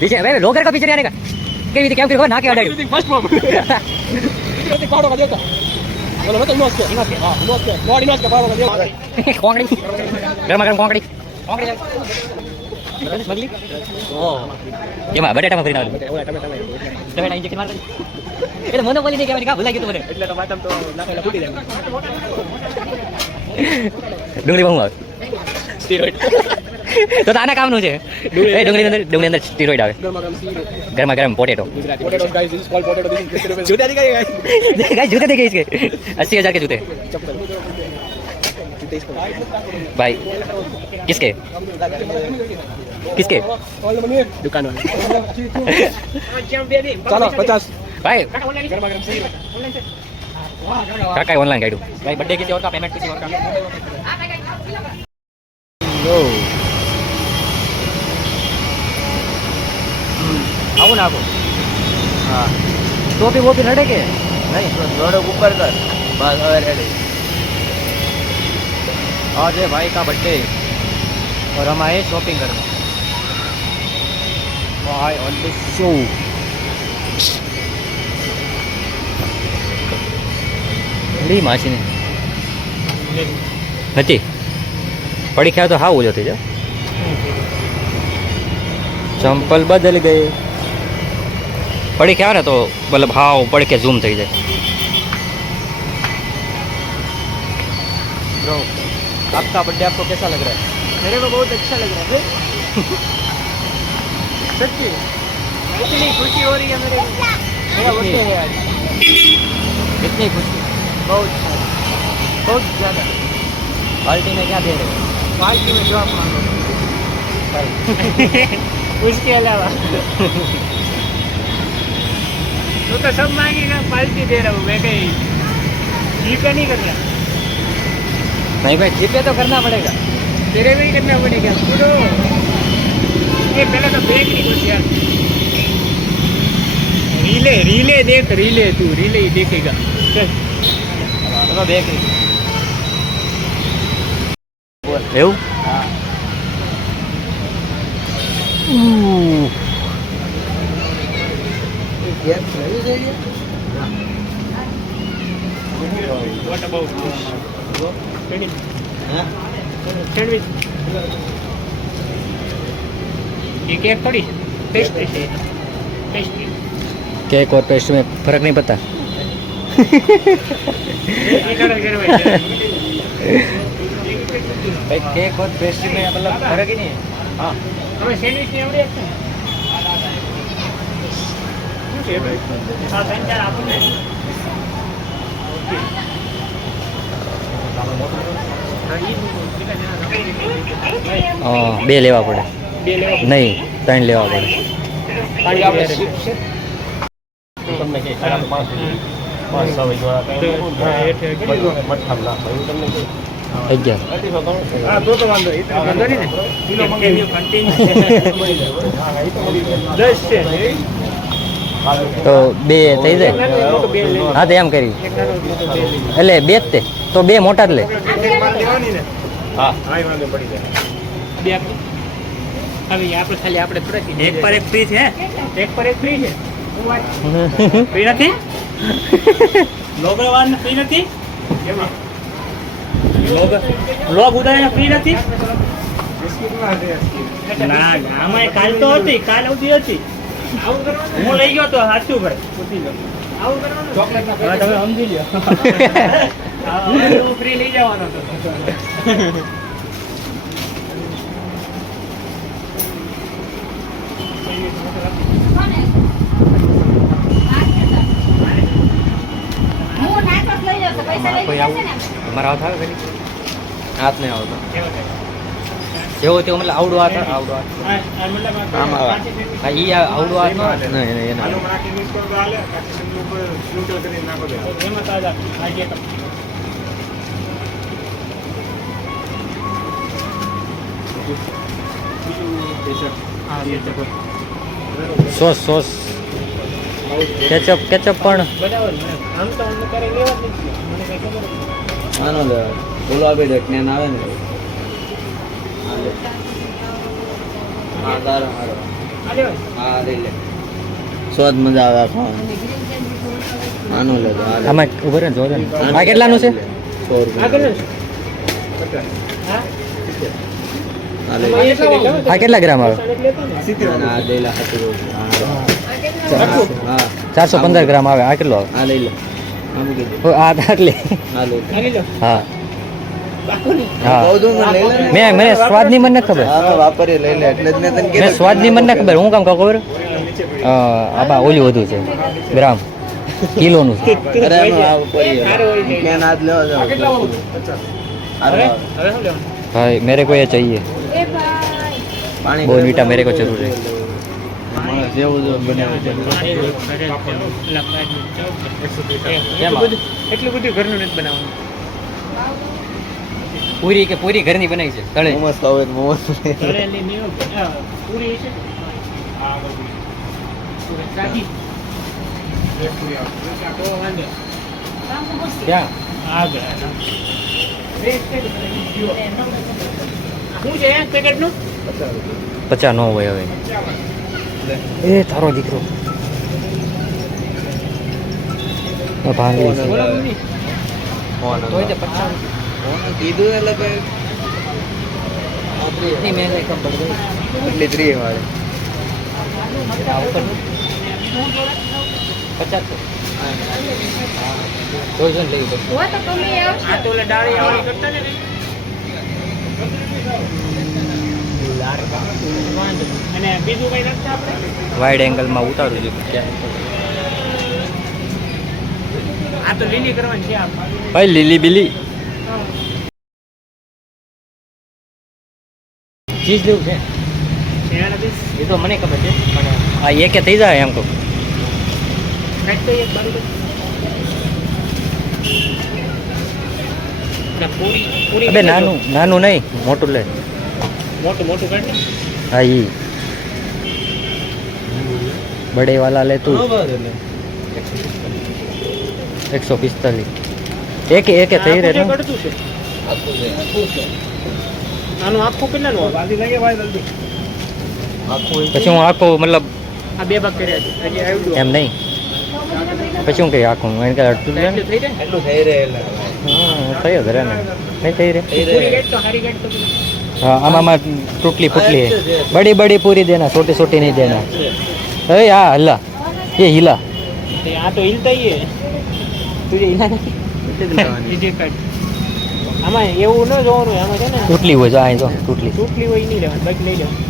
पीछे लोगर का पीछे नहीं आने का क्या क्या फिर ना क्या फर्स्ट बोलो तो इनोस के हां इनोस के नॉट इनोस का पावा का कोंगड़ी गरम गरम कोंगड़ी कोंगड़ी स्मगली ओ ये માં બટેટામાં ફરીને આવે ટમેટા ઇન્જેક્શન માર એટલે મોનોપોલી નહીં કહેવાય કા ભૂલાઈ ગયું મને એટલે તો વાતમ તો નાખેલા ફૂટી જાય ડુંગળી બહુ આવે સ્ટીરોઇડ તો આના કામનું છે એ ડુંગળી અંદર સ્ટીરોઇડ આવે ગરમા ગરમ potato potato guys is called potato this is जूते दिखाइए गाइस जूते देखिए इसके 80,000 के जूते भाई किसके किसके दुकान वाले चलो 50 भाई काका ऑनलाइन गाइड भाई बर्थडे किसी और का पेमेंट किसी और का लो आओ ना आपको हाँ टोपी वो भी लड़े के नहीं थोड़ा ऊपर कर बस और रेडी आज है भाई का बर्थडे और हम आए शॉपिंग करने भाई ऑन द शो ली मशीन नहीं पड़ी ख्या तो हाँ हो जाती जो चंपल बदल गए पड़ी क्या ना तो मतलब हाँ पड़ के जूम थी जाए ब्रो आपका बर्थडे आपको कैसा लग रहा है मेरे को बहुत अच्छा लग रहा है सच्ची इतनी खुशी हो रही है मेरे मेरा बर्थडे है आज कितनी खुशी बहुत ज़्यादा पार्टी में क्या दे रहे हो पार्टी में जो आप मांगो उसके अलावा तो सब मांगेगा पार्टी दे रहा हूँ मैं कहीं जीपे नहीं कर रहा नहीं भाई जीपे तो करना पड़ेगा तेरे में ही करना पड़ेगा तो ये पहले तो बैग नहीं कुछ यार रीले देख रीले तू रीले ही देखेगा चल तो बैग नहीं એવું હા Yes, what about this? Sandwich. ये केक थोड़ी पेस्ट्री है पेस्ट्री केक और पेस्ट्री में फर्क नहीं पता भाई केक और पेस्ट्री में मतलब फर्क ही नहीं है हाँ हमें सैंडविच नहीं आवड़े બે લેવા પડે નહીં 3 લેવા પડે તો બે થઈ જાય હા તો એમ કરી એટલે બે જ તે તો બે મોટા જ લે હા ખાલી આપણે થોડા એક પર એક ફ્રી છે એક પર એક ફ્રી છે ફ્રી નથી લોગવાન ફ્રી નથી લોગ ઉદાહરણ ફ્રી નથી ના આમાં કાલ તો હતી કાલ આવતી હતી હું લઈ ગયો તો સાચું ભાઈ તમે સમજી લો ફ્રી લઈ જવાનો તમારા હાથ આવે હાથ નહીં આવતો જેવો તેવો મતલબ આવડો હાથ આમ આવે હા એ આવડો હાથ નહીં એના સોસ સોસ કેચઅપ પણ આનો બોલો આપે જ્ઞાન આવે ને હા તારો હા લઈ લે સ્વાદ મજા આવે આ ખાવાની આનું લે આમાં ઉભર ને જોજો આ કેટલાનું છે 100 રૂપિયા આ કેટલા ગ્રામ આવે આ લઈ લે 415 ગ્રામ આવે આ કેટલો આવે આ લઈ લે આ આટલી આ લઈ લે હા હા મને સ્વાદની મને ખબર હા વાપરી લઈ લે એટલે જ મેં તને મેં કીધું સ્વાદની મને ખબર હું કામ ખબર આમાં ઓલી વધુ છે ગ્રામ કિલોનું છે અરે એમાં આ વાપરી ક્યાં નાદ લેવા જાવ અરે भाई मेरे को ये चाहिए પાણી बोनवीटा मेरे को जरूर है જેવું જો બનાવે છે એટલું બધું ઘરનું નથી બનાવવાનું. पूरी के पूरी घर नहीं बनाई છે તળે મોમોસ ખાવે તો મોમોસ તળેલી નહીં હોય. હા, પૂરી છે. હા, પૂરી. પૂરી કાઢી. તો વાંધો. ક્યાં આગળ. શું છે પેકેટનું? 50 નો હોય હવે એ તારો દીકરો ભાંગી છે તોય તે 50 કીધું એટલે કે इतनी महंगाई कम पड़ गई એટલી ત્રી વાળી 50 ડોઝન લઈ લો આ તો ઓલા ડાળી વાળી કરતા ને અને બીજું કઈ રાખતા આપણે વાઇડ એંગલમાં ઉતારું છું ક્યાં આ તો લીલી કરવાની છે આપણે. ભાઈ લીલી બીલી ચીજ લેવું છે શેણાના પીસ એ તો મને ખબર છે પણ આ એકે થઈ જાય એમ કહું કાઢ તો એક બરોબર. ના પૂરી પૂરી અબે નાનું નાનું નહીં મોટું લે મોટું મોટું કાઢ ને. હા ઈ બડે વાલા લે તું 145 એકે એકે થઈ રહે આખું જે કડતું છે. આનું આખું કેટલાનું આવે? પછી હું આખો મતલબ આ બે ભાગ કર્યા છે હજી આવ્યું એમ નહીં પછી હું કઈ આખું એને કઈ અડતું લે ને એટલું થઈ જાય. એટલું થઈ રહે એટલે હા થઈ જ રહે ને નહીં થઈ રહે પૂરી કાઢ તો હારી કાઢ તો हाँ आमा टुटली फुटली है बड़ी बड़ी पूरी देना छोटी छोटी नहीं देना अरे हाँ हिला ये हिला તે આ તો હિલતા ઈ હે. તું જે હિલા નથી એ જે કાઢ. આમાં એવું ન જોવાનું હોય. આમાં છે ને टूटली हो जाए तो टूटली તૂટલી હોય ઈ નહીં લેવાની બાકી લઈ લેવાની.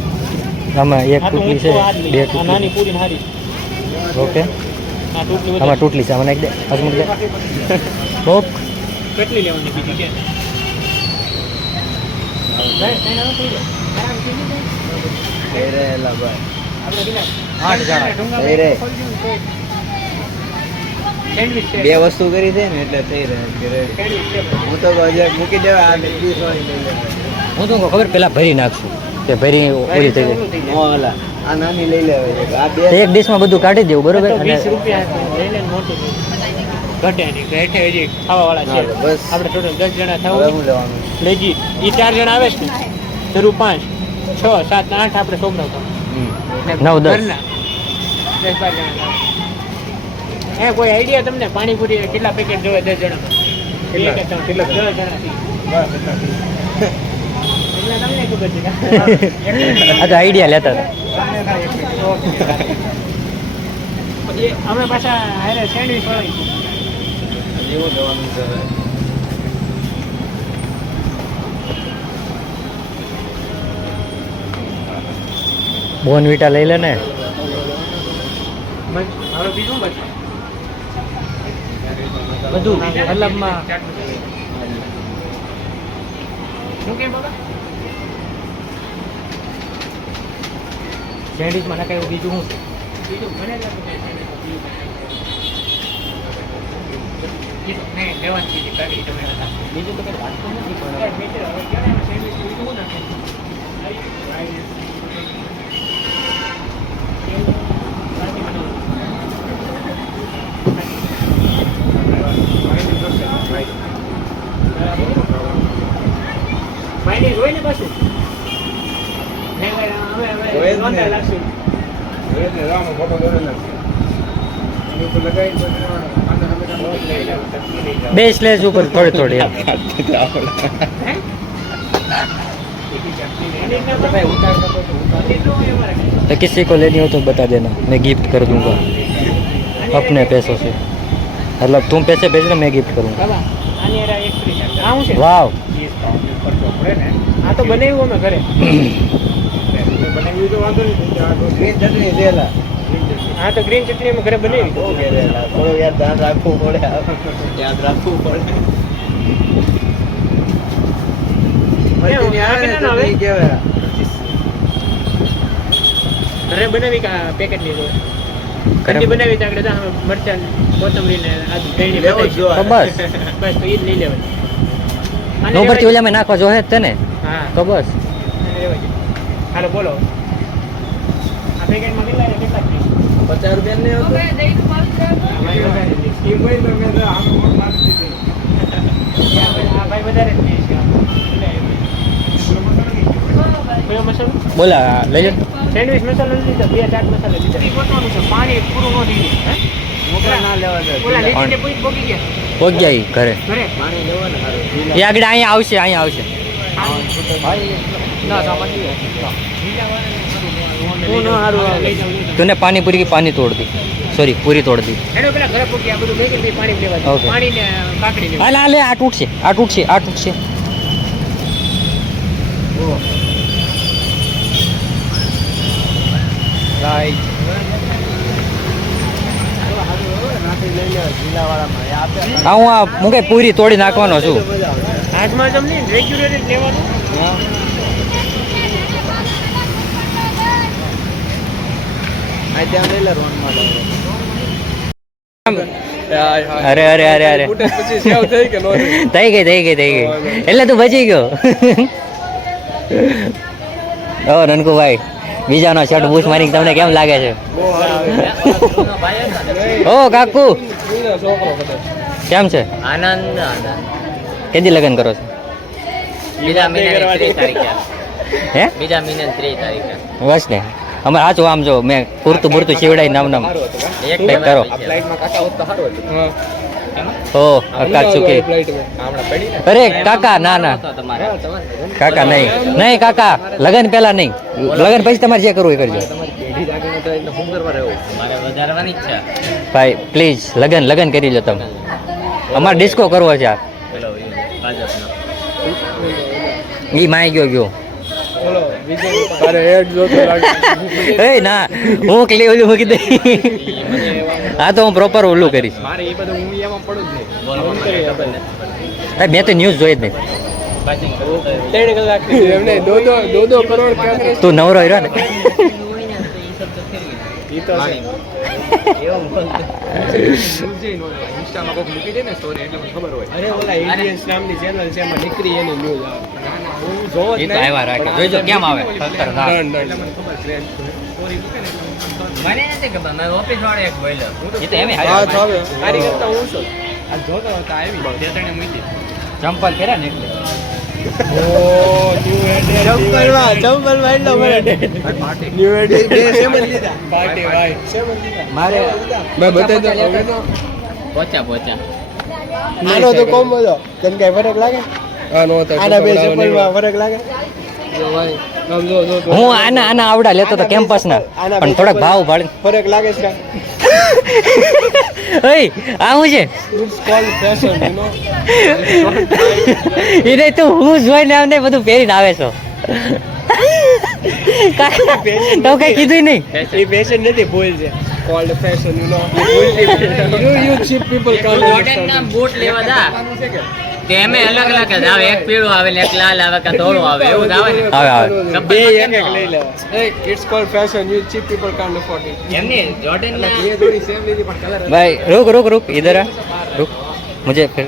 आमा एक આ તો टूटली હું से તો આ જ લઈ बे આ નાની टूटली પૂરી ને હારી. ओके આ તૂટલી आमा વધારે. टूटली से आमा नाख दे अजमत दे ओक કેટલી લેવાની બીજી કે થઈ રહે એટલે ભાઈ આપણે કેટલા 8 જણા થઈ રહે સેન્ડવિચ છે. બે વસ્તુ કરી છે ને એટલે થઈ રહે કે ready. સેન્ડવિચ છે. હું તો બજાર મૂકી દેવા આ 20 વાળી લઈ લેવા હું તો ખબર પેલા ભરી નાખશું કે ભરી ઓલી થઈ જાય થઈ જાય. ઓલા આ નાની લઈ લેવા આ બે તો એક ડીશમાં બધું કાઢી દેવું બરોબર તો અને 20 રૂપિયા લઈ લે મોટું ઘટે નહીં ઘટે હજી ખાવાવાળા છે. હાલો, બસ. આપણે ટોટલ 10 જણા હવે થવું હું લેવાનું લેજી ઈ 4 જણા આવે છે ને જરૂર 5 6 7 8 આપણે છોકરાઓ તો 9 10 ઘરના 10 12 જણા થાવ. હે કોઈ આઈડિયા તમને પાણીપુરી કેટલા પેકેટ જોવે 10 જણામાં? કેટલા 10 જણા થી. એટલે તમને ખબર છે આ તો આઈડિયા લેતા હતા પછી અમે પાછા હારે સેન્ડવિચ વાળી જેવું લેવાનું છે હવે. બોનવીટા લઈ લે ને હવે બીજું બસ બધું મતલબમાં શું કેમ બાબા? સેન્ડવિચમાં નાખાય બીજું શું છે બીજું મને લાગે છે બીજું નહીં લેવાની બીજી કાઢી તમે બીજું તો કઈ વાત તો નથી પણ મિત્ર હવે ક્યારે સેન્ડવિચ બીજું શું નાખે? માઇની હોય ને પાછું નહીં ભાઈ, હોય જ અમે ને. લાગશું બે સ્લેશ ઉપર થોડી થોડી એમ. तो किसी को लेनी हो तो बता देना, मैं गिफ्ट कर दूंगा अपने पैसों से, मतलब तुम पैसे भेजना मैं गिफ्ट करूंगा. वाह આ તો બનાવ્યું અમે ઘરે ગ્રીન ચટણી દેલા હા તો ગ્રીન ચટણી અમે ઘરે બનાવી થોડું યાર ધ્યાન રાખવું પડે યાદ રાખવું પડે મરચીની આવે ને ચટણી કેવાય ઘરે બનાવી કે પેકેટની તો ઘરની બનાવી તો આપણે તો આમાં મરચાં કોથમરી ને આ દહીં લેવો જ જોઈએ. તો બસ બસ તો એ જ લઈ લેવાય આને નો પરથી લેવાય. ઓલા મેં નાખવા જોહે જ તે ને, હા તો બસ. આને લેવાય. હાલો બોલો આ પેકેટમાં કેટલા કેટલા છે? 50 રૂપિયા ને આવતો આ ભાઈ વધારે જ લે છે. કયો મસાલો? બોલા લઈ લે. સેન્ડવિચ મસાલો નથી લીધો, 2 ચાટ મસાલા લીધા. ગોતવાનું છે, પાણી પૂરું ન થઈ જાય. મોકલા ના લેવા દે ઓલા લીધીને પૂરી પોકી ગયા પહોંચ ગયા ઈ ઘરે. ઘરે. પાણી લેવા ને હારું એ આગળ અહીંયા આવશે, અહીંયા આવશે. ના સામાન નહીં હું ન હારું લઈ જાઉં तूने पानी पूरी की पानी तोड़ दी, सॉरी पूरी तोड़ दी. એનો પેલા ઘરે પોકી આ બધું લઈ ગઈ પાણી લેવા દે. Okay. પાણી ને કાકડી લેવા હાલ હાલ આ તૂટશે, આ તૂટશે, આ તૂટશે. રાઈટ આ હું આ હું કઈ પૂરી તોડી નાખવાનો છું. હાથમાં તમને રેગ્યુલર જ લેવાનું. અરે અરે અરે અરે થઈ ગઈ થઈ ગઈ થઈ ગઈ એટલે તું બચી ગયો. ઓ નનકુભાઈ, બીજાનો શર્ટ બૂસ મારી તમને કેમ લાગે છે? ઓ કાકુ કેમ છે? આનંદ કેદી લગ્ન કરો છો? બીજા મહિનાની 3 તારીખે હે બીજા મહિનાની 3 તારીખે બસ ને અમારે સાચું આમ જો મેં કુર્તું બુરતું શિવડાઈ નામ નામ એક કંઈક કરો. ફ્લાઇટમાં કાકા હોત તો સારું હતું ઓ અકાલ ચૂકી. અરે કાકા ના ના કાકા નહીં નહીં કાકા, લગન પહેલા નહીં, લગન પછી તમારે જે કરવું એ કરજો મારે વધારવાની જ છે ભાઈ. પ્લીઝ લગન લગન કરી લો તમે, અમારે ડિસ્કો કરવો છે. આ પેલો ભાજપનો ઈ માય ગયો એ ના હું ક્લી ઓલું મૂકી દઈ. હા તો હું પ્રોપર ઓલું કરીશ. મારે એ બધું હું એમાં પડું જ નહીં. બોલો ભાઈ મેં તો ન્યૂઝ જોઈ જ નહીં. 3 કલાક એમને દો કરોડ કાંગ્રેસ તું નવરો રહ્યો ને. ઈ તો છે. ઇન્સ્ટામાં કોક મૂકી દે ને સ્ટોરી એટલે મને ખબર હોય અરે ઓલા ઇન્ડિયન્સ નામની ચેનલ છે એમાં નીકળી એની ન્યૂઝ આવે. હું જોવો જ એ તો નહીં. આવ્યા રાખે, જોઈજો કેમ આવે. ખતરનાક. Done, done. મને ખબર છે સ્ટોરી મૂકે ને મને નથી ખબર મેં ઓફિસ વાળો એક બોલ્યો એ તો એમ તારી કરતા હું છું. આ જોતો હતો આવી બે ત્રણે મૂકી. ચંપલ પહેર્યા ને એટલે. ચંપલમાં એટલો મને ન્યુ એડી સેમ જ લીધા પાર્ટી ભાઈ સેમ જ લીધા મારે મેં બતાવી દો પહોંચ્યા આનો તો કોમ બધો કેમ કે ફરક લાગે આના બે ચંપલમાં ફરક લાગે હું આના આના આવડા લેતો તો કેમ્પસના, પણ થોડાક ભાવ ભાડે. ફરક લાગે છે ઓય આ શું છે? It's cold fashion you know એ નહીં તું હું જોઈને આમને બધું પહેરીને આવે છો. તો કઈ કીધું નહીં. એ ફેશન નથી ભૂલ છે cold fashion you know you cheap people can't જોર્ડનના બૂટ લેવા દા તેમે અલગ અલગ જ આવે, એક પીળો આવે ને એક લાલ આવે કે ધોળો આવે એવું જ આવે ને આવે આવે. બે એક એક લઈ લેવા it's cold fashion you cheap people can't afford it એમની જોર્ડનના ये थोड़ी सेम लीजिए पर कलर भाई रुक रुक रुक इधर आ, रुक मुझे फिर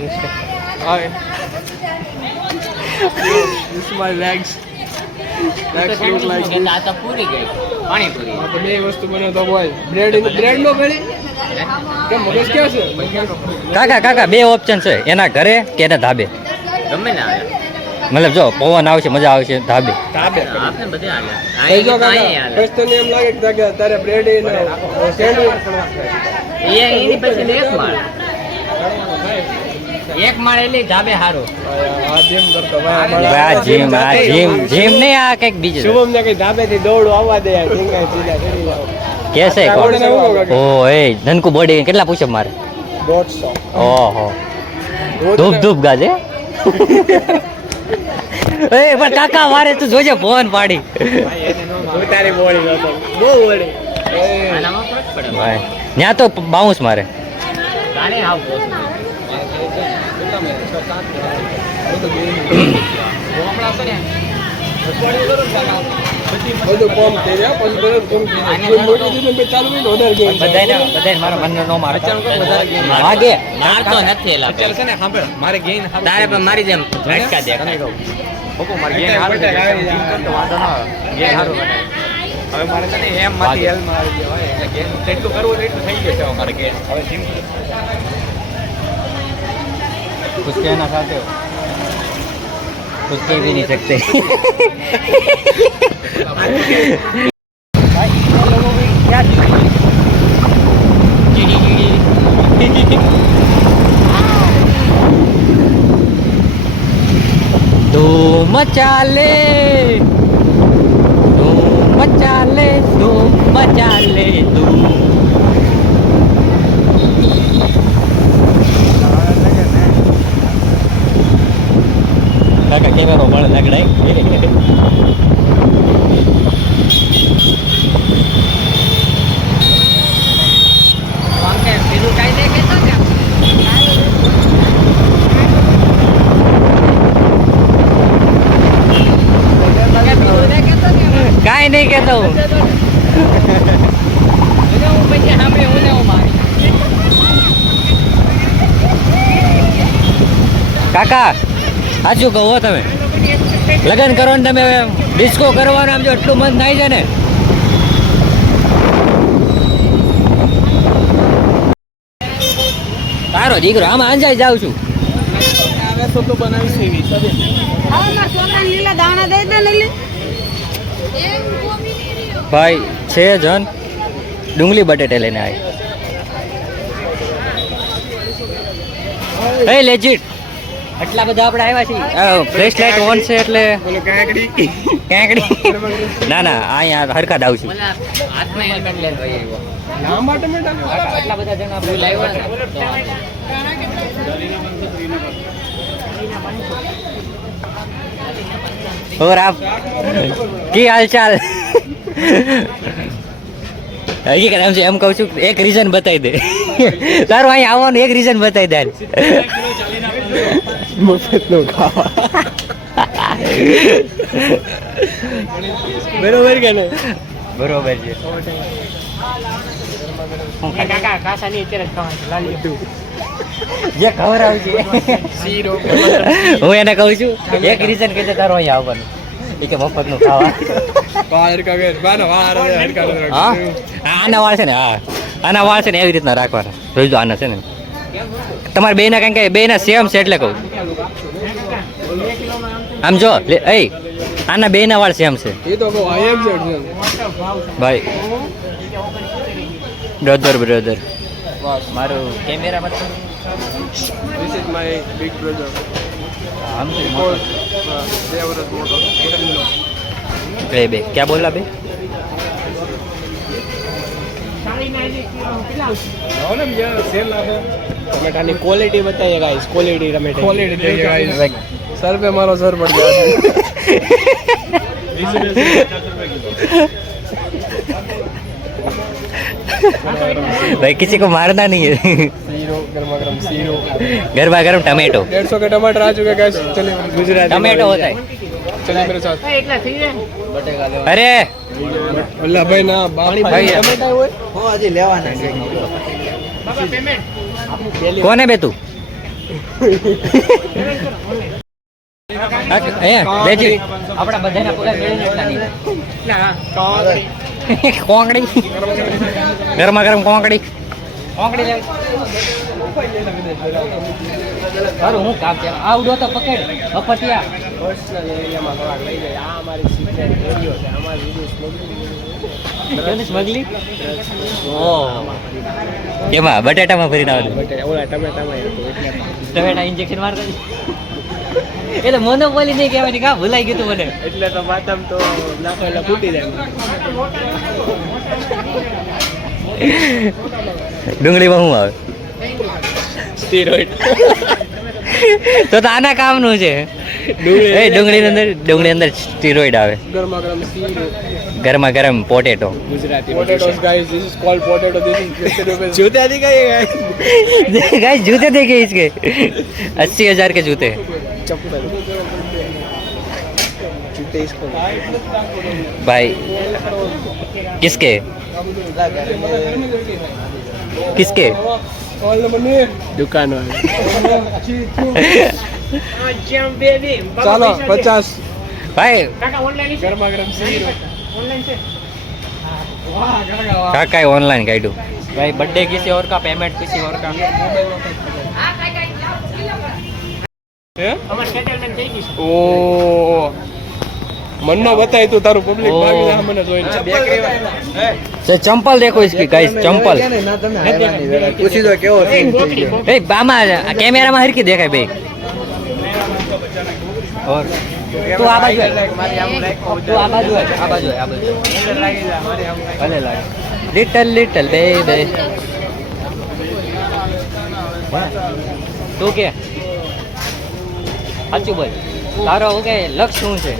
hi this my legs legs look like કે આ તો પૂરી ગઈ પાણીપુરી तो બે વસ્તુ બને તો બોલ બ્રેડ નો કરી કે મગજ ક્યાં છે કાકા કાકા બે ઓપ્શન છે, એના ઘરે કે એના ધાબે. ગમે ને આવે મતલબ જો પવન આવશે મજા આવશે ધાબે. ધાબે આપને બધે હાલે થઈ ગયો આ કાકા બસ તને એમ લાગે કે તારે બ્રેડ સેન્ડવિચ એની પછી એક માળ એટલે ધાબે હારો આ જેમ કરતો આ જીમ જીમ નહીં આ કંઈક બીજું શુભમ ને કઈ ધાબે થી દોડું આવવા દે યાર ઢીંગા સીધા કરી જાવ કેસે કોણ ઓ એ ધનકુ બોડી કેટલા પુશઅપ મારે 150 ઓહો ધૂપ ધૂપ ગાજે એ પણ કાકા મારે તું જોજે ફોન પાડી તારી બોડી નતો બહુ બોડી આનામાં ફરક પડે ભાઈ ત્યાં તો બાઉન્સ મારે તારે હાવ બધું કોમ થઈ જાય પછી તરત કોમ થઈ જાય મોટી દીને બે ચાલુ કરીને ઓર્ડર ગયો બધાને મારા મનનો નો મારે વાગે મારતો નથી એલા ચાલ છે ને સાંભળ મારે ગેઇન તારે પણ મારી જેમ ઝટકા દે પપ્પો મારે ગેઇન હારું તો વાંધો ના ગેઇન હારું બનાય હવે મારે છે ને એમ માંથી એલ માં આવી ગયો એટલે ગેઇન જેટલું કરવું હોય એટલું થઈ ગયું છે અમારે ગેઇન હવે જીમ कुछ कहना चाहते हो कुछ कह भी नहीं सकते धूम मचा ले धूम मचा ले धूम मचा ले धूम કાકા કેમેરો મળે લગડાય બીજું કાંઈ નહીં કહેતો ને કાંઈ નહીં કહેતો હું પછી સાંભળે હું ને હું મારી કાકા સાચું કહો તમે લગ્ન કરો ને તમે ડિસ્કો કરવાનું આમ જો એટલું મન થાય છે ને તારો દીકરો આમાં અંજાઈ જાઉં છું તો બનાવી છે એવી સદે લીલા દાણા દઈ દે ને ભાઈ 6 જણ ડુંગળી બટેટે લઈને આવી એ લેજિટ આટલા બધા આપણે આવ્યા છીએ ફ્લેશ લાઇટ ઓન છે એટલે બોલો કાંકડી ના ના અહીંયા હરખા દાવ છું હાથમાં હેલ્મેટ લઈને ભાઈ આવ્યો નામ માટે મેં આટલા બધા જણ આપણે લાવ્યો ને और आप की हाल चाल હકીકત એમ છે એમ કહું છું એક રીઝન બતાવી દે તારું અહીં આવવાનું એક રીઝન બતાવી દે મફતનું ખાવા બરોબર કે નહીં બરોબર છે કાકા કાસાની અત્યારે જ ખાવાનું લાલી જે ખબર આવશે શીરો હું એને કહું છું એક રીઝન કહી દે તારું અહીં આવવાનું એ કે મફતનું ખાવા હા આના વાળ છે ને હા આના વાળ છે ને એવી રીતના રાખવાના જોઈજો આના છે ને તમારે બેના કારણ કે બેના સેમ છે એટલે કહું આમ જો એ આના બેના વાળ સેમ છે એ તો કહું આઈ એમ છે ભાઈ બ્રધર મારું કેમેરા મત This is my big brother. આમ છે Because Devraj motor. બે ક્યાં બોલા બે ટમેટાની ક્વોલિટી બતાવીએ ગાઈસ ક્વોલિટી ટમેટા ક્વોલિટી જોઈએ ગાઈસ સર पे મારો સર પડ गया भाई किसी को मारना नहीं है सीरो गरम सीरो गरमा गरम टमेटो 150 के टमाटर आ चुके गाइस चलिए गुजराती टमेटो होता है चलिए मेरे साथ अरे અલ્લા ભાઈ ના પાણી ભાઈ, ટમેટા હોય હું હજી લેવાના છે કોને બે તું આપણા બધાના પગાર કોંકડી ગરમા ગરમ કોંકડી તારું હું કામ છે આવડો તો પકડ અપટિયા પર્સનલ એરિયામાં થોડાક લઈ જાય આ અમારી સિક્રેટ એરિયો છે અમારી વિદેશ સ્મગલી કેમાં બટાટામાં ભરીને આવેલું ઓલા ટમેટામાં હતું એટલે ટમેટા ઇન્જેક્શન માર કરી એટલે મોનોપોલી નહીં કહેવાની કા ભૂલાઈ ગયું તું મને એટલે તો બાદામ તો નાખો એટલે ફૂટી જાય ડુંગળીમાં શું આવે સ્ટીરોઇડ તો આના કામનું છે ડુંગળી અંદર સ્ટીરોઇડ આવે ગરમા ગરમ ગરમા ગરમ potato Gujarati potatoes guys this is called potato this is 50 rupees जूते दिखाइए गाइस जूते देखे इसके 80,000 के जूते चप्पल जूते इसको भाई किसके किसके दुकान वाले चलो 50 भाई गरमा गरम सीर काका ऑनलाइन काढू भाई बर्थडे किसी और का पेमेंट किसी और का ओ મનનો બતાય તું તારું પબ્લિક ભાગી મને જોઈને चंपल देखो इसकी गाइस चंपल પૂછી દો કેવો ए बामा कैमरा में हर की देखा भाई और तू आ बाजू है तू आ बाजू है आ बाजू है आ बाजू भले लागे लिटल लिटल बेबी तू के સાચું બોલ તારો હું કે લક્ષ્ય શું છે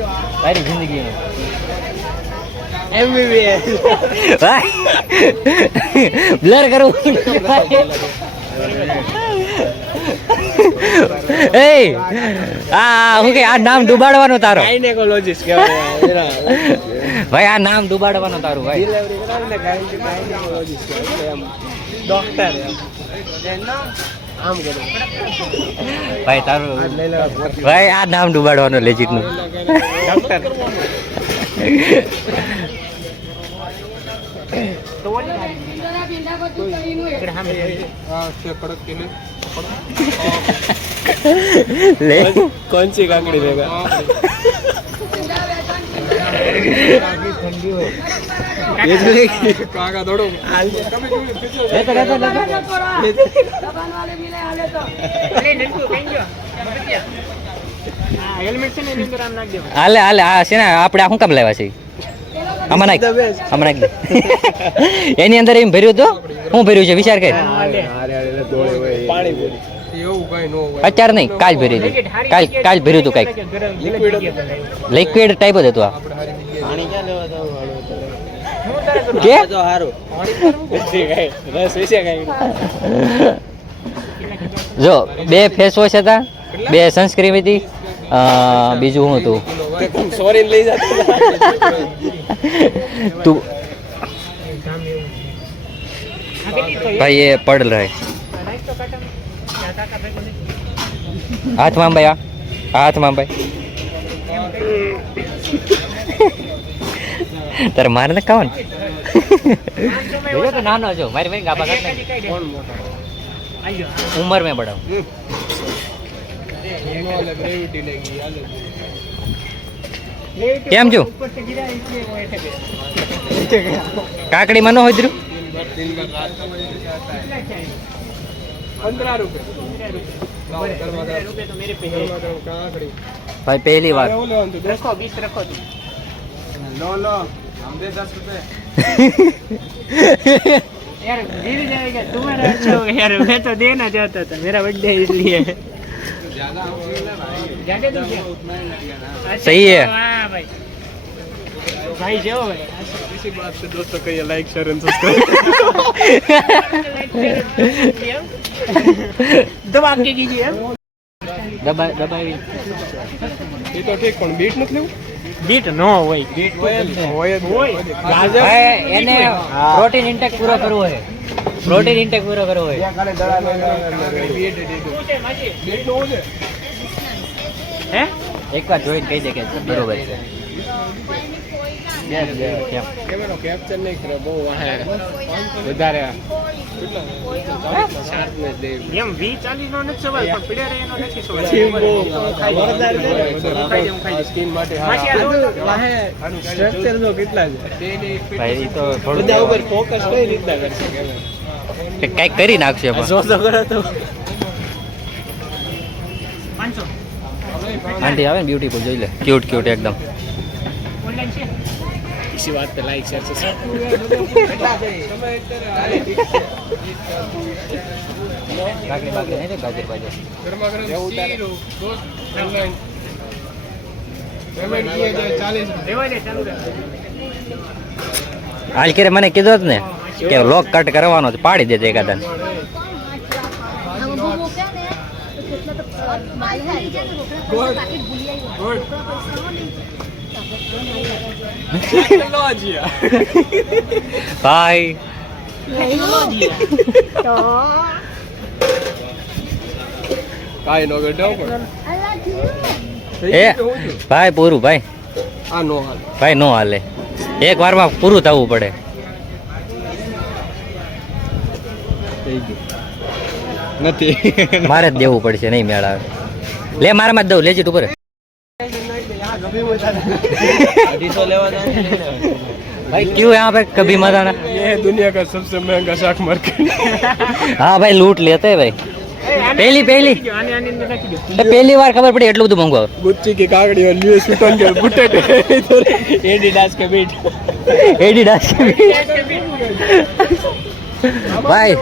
તારી જિંદગીનું MBBS બ્લર કરું એ હું કે આ નામ ડૂબાડવાનું તારો ગાયનેકોલોજીસ્ટ કહેવાય ભાઈ આ નામ ડૂબાડવાનું તારું ભાઈ ડિલિવરી કરાવીને ગાયનેકોલોજીસ્ટ કહેવાય એમ ડોક્ટર આમ કરે ભાઈ તારું ભાઈ આ નામ ડૂબાડવાનું લેજીટ નું ડોક્ટર ले कौन सी काकड़ी लेगा काका दौड़ो હાલે હાલે આ છે ને આપણે આ શું કામ લાવ્યા છે આમાં નાખ આમાં નાખ દે એની અંદર એમ ભર્યું તો શું ભર્યું છે વિચાર કર પાણીપુરી એવું કઈ નો હોય અત્યારે નહીં કાલ ભર્યું હતું કાલ ભર્યું હતું કાંઈક લિક્વિડ ટાઈપ જ હતું આ પાણી ક્યાં લેવા જવું કે તો સારું રસ વિશે કઈ જો 2 ફેસ વોશ હતા 2 સનસ્ક્રીન હતી બીજું શું હતું સોરી લઈ જતો તું ભાઈ એ પડ રહે હાથમાં ભાઈ હાથમાં ભાઈ તારે મારે ને ખાવાનું તો નાનો જો મારી ભાઈ ગાભા કાઢ ઉંમર મેં બડાવ કેમ છું કાકડી માં ન હોય દ્રુ 15 रुपए भाई पहली बार रखो 20 रखो लो लो हम दे 10 रुपए यार गिर जाएगा तुम्हारा अच्छा होगा यार मैं तो देना चाहता था मेरा बर्थडे इसलिए ज्यादा तो उतना ही लग गया ना सही है हां भाई भाई जो भाई इसी बात से दोस्तों कहिए लाइक शेयर एंड सब्सक्राइब दबा के कीजिए दबाई ये तो ठीक पण बीट નથી લેવું બીટ નો હોય બીટ હોય ગાજર એને પ્રોટીન ઇન્ટેક પૂરો કરવો છે પ્રોટીન ઇન્ટેક પૂરો કરવો છે બીટ નો છે હે એકવાર જોઈને કહી દે કે બરોબર છે કેમેરો કેપ્ચર નહીં કરે બહુ વધારે એમ 20-40 નો નથી સવાલ, પણ પીડ્યા રહે એનો નથી સવાલ. ભાઈ ઈ તો થોડું ફોકસ કઈ રીતના કરશે કઈક કરી નાખશે પણ. આંટી આવે ને બ્યુટીફુલ જોઈ લે, ક્યુટ ક્યુટ એકદમ. ઓનલાઈન છે इसी बात पे लाइक शेयर બાકી બાકી નહીં રે, ગાજર બાજર. હાલ કે મને કીધું જ ને કે લોક કટ કરવાનો છે, પાડી દેજે એકાદા. ભાઈ કાઈ નો ગડો એ ભાઈ પૂરું ભાઈ, આ નો હાલ ભાઈ નો હાલે, એક વારમાં પૂરું થવું પડે. નથી મારે જ દેવું પડશે, નહીં મેળ આવે. લે મારામાં જ દઉં, લેજિટ ઉપર. भाई क्यों यहाँ पे कभी मत आना? ये है दुनिया का सबसे महंगा शाक मार्केट. हाँ भाई लूट लेते हैं भाई. पहली बार खबर पड़ी એટલું બધું મોંઘું આવે. गुच्ची की कागड़ी और ल्यूइस विटॉन के बुटेट इधर एडिडास के बीट એડિડાસ ભાઈ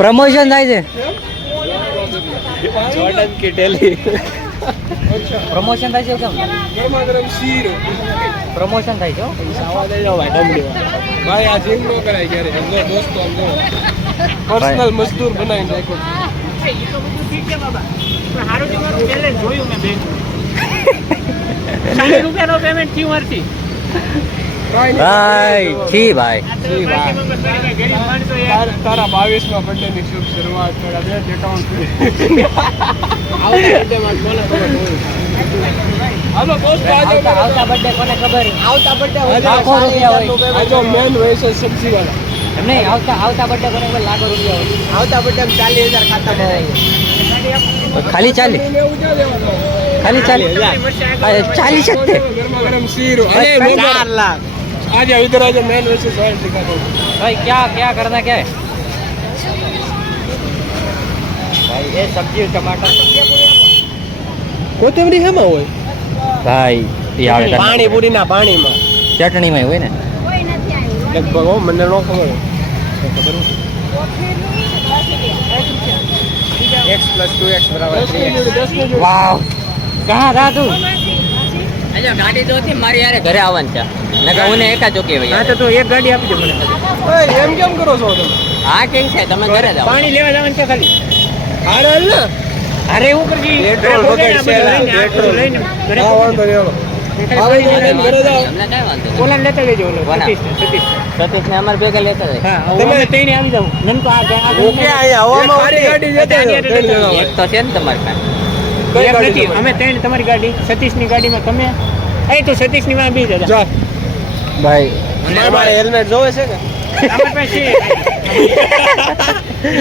પ્રમોશન થાય છે. जॉर्डन की डेली પ્રમોશન થાય છે કેમ? गरमा गरम शीर પ્રમોશન થાય છે. सावा दे जाओ भाई डमड़ी भाई आज जिम नो कराई करे हम दो दोस्तों हम दो पर्सनल मजदूर बनाई देखो એ તો બધું ઠીક છે બાબા, પણ હારું તમારું બેલેન્સ જોયું મેં બેંક 60 રૂપિયાનો પેમેન્ટ થયું મારથી. ભાઈ છી ભાઈ. ગરીબ માણસો યાર. તારા 22માં બર્થડે ની શુભ શરૂઆત થોડા દે એકાઉન્ટ હાલો દોસ્તો આવતા બર્થડે કોને ખબર? આવતા બર્થડે લાખો રૂપિયા હોય. આ જો મેન હોય છે સબ્જી વાળા નહીં આવતા બર્થડે કોને ખબર? લાખો રૂપિયા હોય. આવતા બર્થડે 40,000 ખાતામાં ખાલી 40 ખાલી 40 40 જ તે. ગરમા ગરમ શીર અરે 4 લાખ आज इधर आज मैन वर्सेस वाइल्ड दिखाता हूं भाई क्या करना क्या है भाई? ये सब्जी टमाटर कोथिंबरी हेमा હોય ભાઈ ઈ આવે પાણી પૂરીના પાણીમાં ચટણીમાં હોય ને કોઈ નથી આવ્યું. લગભગ હો મને નો ખબર x + 2x = 3x વાવ કહાં રહા તું? અચ્છા ગાડી તો હતી મારી યાર ઘરે આવવાનું છે નકર હું ને એકા ચોકી ભાઈ. હા તો એક ગાડી આપજો મને. ઓય એમ કેમ કરો છો તમે હા કેમ છે તમે ઘરે જાવ? પાણી લેવા જવાનું છે ખાલી. હારે ને અરે હું કરજી પેટ્રોલ બગડશે પેટ્રોલ લઈને ઘરે હા વાંધો નહીં હાલો ઘરે જાઓ તમને કાંઈ વાંધો નહીં. ઓલા લેતા જજો ઓલો કોના? સતીશ. સતીશ ને અમારે ભેગા લેતા જાય. હા તમે ત્રણે આવી જાવ. નનકો આ ઓકે આયા હવામાં મારી ગાડી જતા ત્રણ જણા એક તો છે ને તમારી પાસે. કઈ એક ગાડી નથી, તમારી? અમે ત્રણ તમારી ગાડી, સતીશની ગાડીમાં તમે એ તો સતીશની માં બી જજો. જા ભાઈ મારે હેલ્મેટ જોવે છે કે અમારી પાસે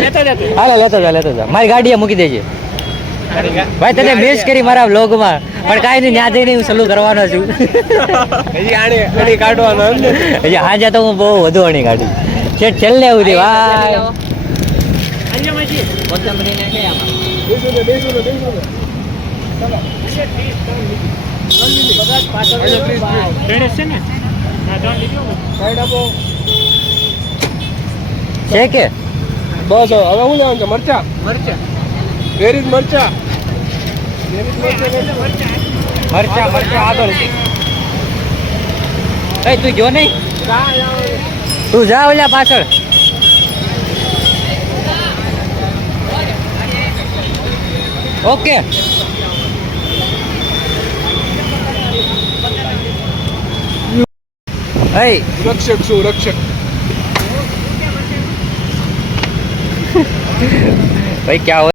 લેતા જતો. હાલો લેતો જા મારી ગાડીએ મૂકી દેજે. ભાઈ તને મિસ કરી મારા વ્લોગમાં, પણ કાંઈ નહીં ન્યા જઈને હું સલું કરવાનો છું. હજી આણી કાઢવાનો એમ ને હજી આજે તો હું બહુ વધુ અણી કાઢી છેલ્લે સુધી. ભાઈ અહીંયા માજી કોથમરી ને કે આમાં બેસો ને ચાલો ત્રણે છે ને? હા ત્રણ લીધો ને. સાઈડ આપો છે કે બસ હવે હું લેવાનું છે મરચા મરચા વેરીજ મરચા મરચા આગળ છે. એ તું જો નહીં, તું જા ઓલા પાછળ. ઓકે રક્ષક શું રક્ષક ભાઈ क्या हो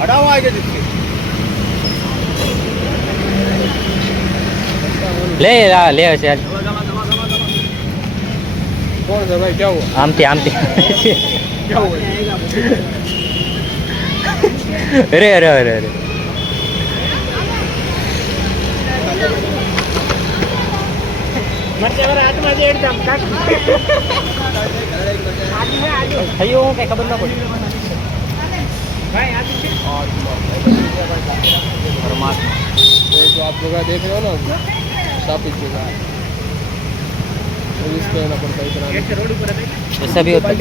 હટાવો આગે ले ला ले से आज કોણ છે ભાઈ કેવું આમથી અરે અરે અરે અરે થયું કઈ ખબર ના પડી जो आप जगह देख रहे हो ना स्थापित जगह पुलिस को ना पड़ता इतना ऐसा भी होता है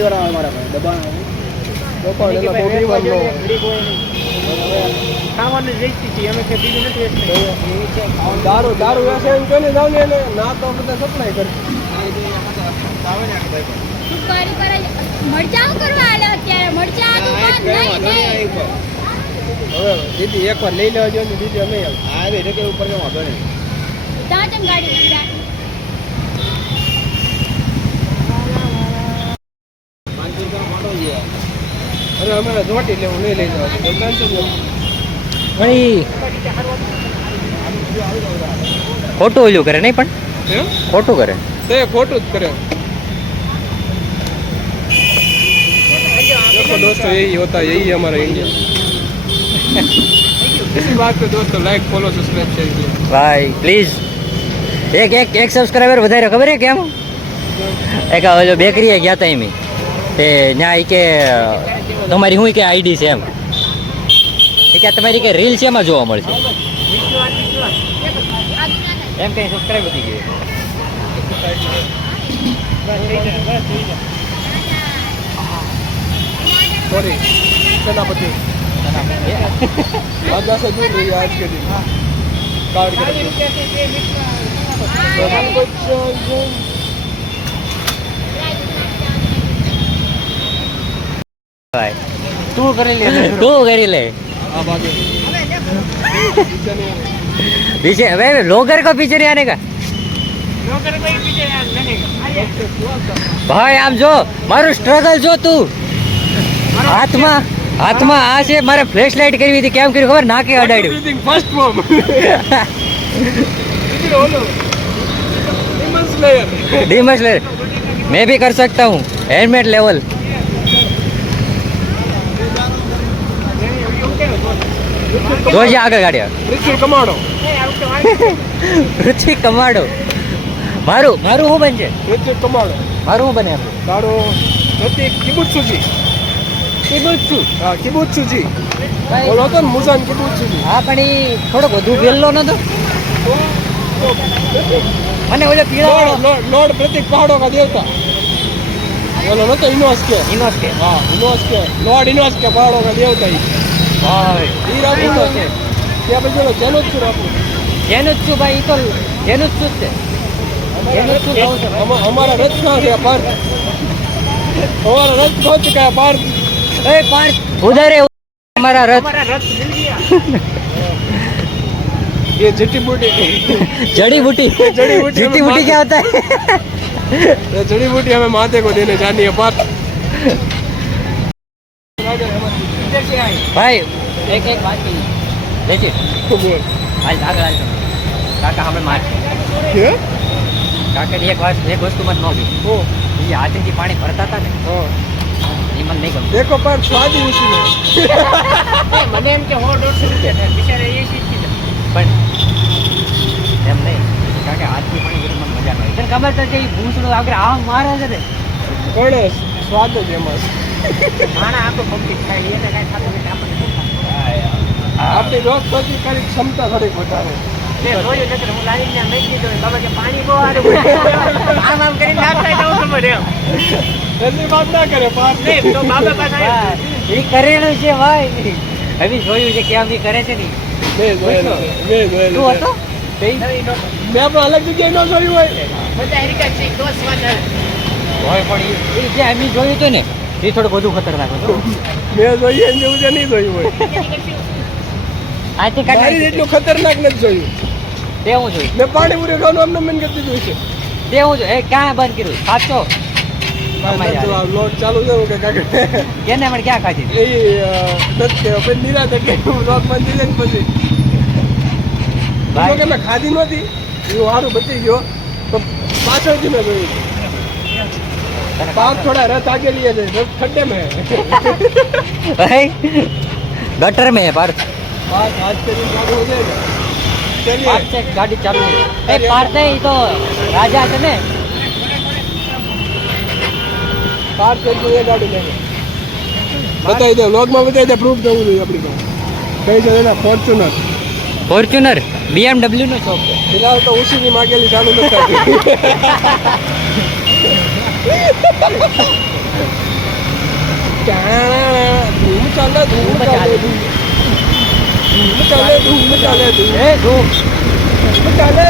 दारू दारू वैसे એમ કોને જાવ ને ના તો બધા સપ્લાય કરે મરચાં કરવા આલે અત્યારે મરચાં દુકાન નહીં હવે દીદી એકવાર લઈ લેવા જો ને દીદી અમે આ રે કે ઉપર કે વાંધો નહીં તાચમ ગાડી ઉડા અરે અમે જોટી લેવું નહીં લઈ જવા દુકાન તો ભાઈ ખોટું ઓલું કરે નહીં પણ ખોટું કરે તે ખોટું જ કરે देखो दोस्तों यही होता है यही हमारा इंडिया इसी बात पे दोस्तों लाइक फॉलो सब्सक्राइब शेयर कीजिए ભાઈ પ્લીઝ એક સબસ્ક્રાઈબર વધારે ખબર હે કેમ એક ઓલો બેકરીએ ગયા હતા એમ તે ત્યાં કે તમારી શું કે આઈડી છે એમ એ કે તમારી કે રીલ છે એમાં જોવા મળશે એમ કઈ સબસ્ક્રાઈબ વધી ગયું सॉरी सेनापति आजा से जुड़ रही है आज के दिन कार्ड के તું કરી લે आप आगे पीछे भाई लोगर को पीछे नहीं आने का ભાઈ આમ જો મારું સ્ટ્રગલ જો તું હાથમાં આ છે મારે ફ્લેશ લાઇટ કરવી હતી કેમ કર્યું ખબર નાકે અડાડ્યું फर्स्ट फॉर्म डीमन स्लेयर मैं भी कर सकता हूँ हेलमेट लेवल જોજે આગળ ગાડી ऋषि कमाडो રુચિ કમાડો મારું શું બનશે ऋषि कमाडो મારું શું બને આપણું તારો ऋषि કિબુત્સુજી હા કિબુત્સુજી બોલો તો ને મુઝાન કિબુત્સુજી હા પણ એ થોડોક વધુ વેલ્લો નતો મને ઓલો પીળો लॉर्ड प्रतीक पहाड़ों का देवता बोलो ना तो इनोस के ઇનોસ કે हाँ इनोस के लॉर्ड इनोस के पहाड़ों का देवता ही ભાઈ ये रापू तो है क्या बोलो जेनो छु रापू જેનું જ છું ભાઈ ઈ તો જેનું જ છું જ છે જેનું જ છું કહું છું ભાઈ. हमारा रथ कहाँ गया पार्थ हमारा रथ पहुंच चुका है पार्थ ए पार्थ उधर है हमारा रथ ये जटी बूटी जड़ी बूटी जड़ी बूटी जड़ी बूटी क्या होता है ये जड़ी बूटी हमें माते को देने जानी है पार्थ भाई एक बात की देखिए बोल हाल हाल काका हमें मार क्या काका एक वस्तु मत नोगी ओ ये हाथी की पानी भरता था ने हाँ ये मन नहीं गमતું देखो पार्थ स्वाद ही उसी में મને એમ કે 150 રૂપિયા છે બિચારે એ શીખી છે પણ એમ નહીં કારણ કે હાથથી પાણી ભરી મને મજા ન આવે તને ખબર તો છે એ ભૂસડું આગળ આમ મારે છે ને પણ સ્વાદ જ એમાં છે. માણા આખો કમ્પ્લીટ થાય એને કાંઈ થતું નથી આપણને શું થાય આપણી રોગ પ્રતિકારક ક્ષમતા થોડીક વધારે મેં જોયું નથી હું લાવીને મેં કીધું બાબા કે પાણી બહુ સારું આમ આમ કરીને નાખતા જવું ખબર એમ એની વાત ના કરે પાર્થ નહીં તો બાબા પાસે એ કરેલું છે ભાઈ હવે જોયું છે કેમ બી કરે છે ને મેં જોયેલું છે. મેં જોયેલું તું છે. હતો મેં પણ અલગ જગ્યાએ ન જોયું હોય બધા એરિકા છે દોસ્ત વાત હોય પણ એ જે અમે જોયું હતું ને એ થોડું વધુ ખતરનાક હતું મેં જોઈએ ને જેવું છે નહીં જોયું હોય આથી મારી કાઢી જેટલું ખતરનાક નથી જોયું તેવું જોયું મેં પાણીપુરી ખાવાનું અમને મન કરી દીધું છે તેવું જોયું એ ક્યાં બંધ કર્યું સાચો લોટ ચાલુ થયું કે કાંઈક એને પણ ક્યાં ખાધી એ નથી કહેવાય. પછી નિરાશ એટલે લોટ બંધ થઈ જાય ને પછી ભાઈ. કે મેં ખાધી નહોતી એવું સારું બચી ગયો તો પાછળથી મેં જોયું पाप थोड़ा रथ आगे लिए थे रथ खड्डे में है भाई गटर में है पार्थ पाप आज के दिन चालू हो जाएगा चलिए पार्थ से गाड़ी चालू है पार्थ है तो राजा है ने पाप से ये गाड़ी लेंगे बताई दे व्लॉग में बताई दे प्रूफ देવું જોઈએ આપણી પાસે કઈ છે એના ફોર્ચ્યુનર ફોર્ચ્યુનર BMW નો શોપ છે फिलहाल तो उसी की मांगेली चालू न कर धूम चले धूम चले धूम चले धूम चले धूम એ ધૂમ चले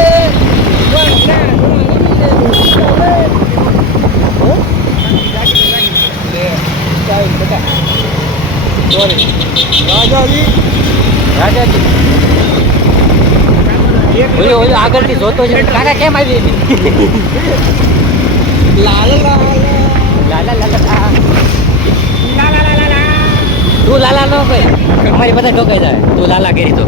રાજાજી ઓલો આગળથી જોતો છે કાકા કેમ આવી હતી लाल लाल લાલા લાલા તું લાલા નો કઈ અમારી બધા ઠોકાઈ જાય તું લાલા કરી તો